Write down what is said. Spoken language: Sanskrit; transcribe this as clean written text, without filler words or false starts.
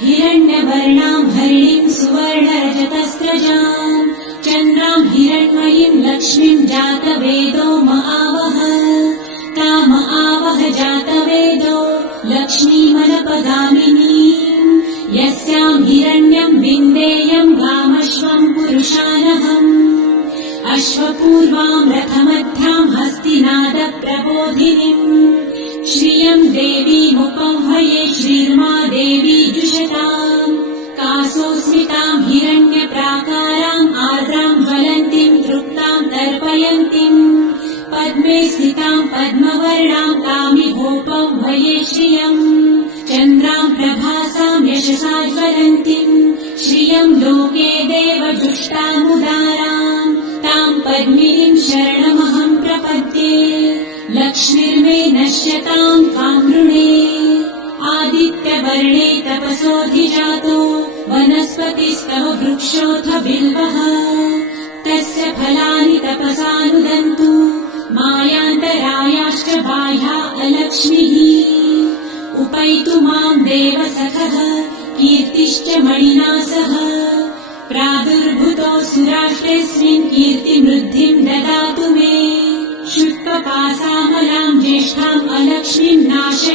हिरण्यवर्णां हरिणीं सुवर्णरजतस्रजां चन्द्रां हिरण्मयीं लक्ष्मीं जातवेदो महावः ताम आवह जातवेदो लक्ष्मीमनपगामिनीं यस्यां हिरण्यं विन्देयं गामश्वं पुरुषानहम् अश्वपूर्वां रथमध्यां हस्तिनादप्रबोधिनीम् श्रियं देवीमुपह्वये श्रीर्मा देवी जुषताम् कासोऽस्मितां हिरण्यप्राकाराम् आर्द्रां ज्वलन्तीं तृप्तां तर्पयन्तीम् पद्मे स्थितां पद्मवर्णां तामिहोपह्वये श्रियम् चन्द्रां प्रभासां यशसा ज्वलन्तीं श्रियं लोके देवजुष्टामुदारां तां पद्मिनीं शरणमहं प्रपद्ये लक्ष्मीर्मे नश्यतां त्वां वृणे आदित्यवर्णे तपसोऽधिजातो वनस्पतिस्तव वृक्षोऽथ बिल्वः तस्य फलानि तपसानुदन्तु मायान्तरायाश्च बाह्या अलक्ष्मीः उपैतु मां देवसखः कीर्तिश्च मणिना सह प्रादुर्भूतो सुराष्ट्रेऽस्मिन् कीर्तिमृद्धिं ददातु मे शुक्लपासामलां ज्येष्ठाम् अलक्ष्मीं नाशय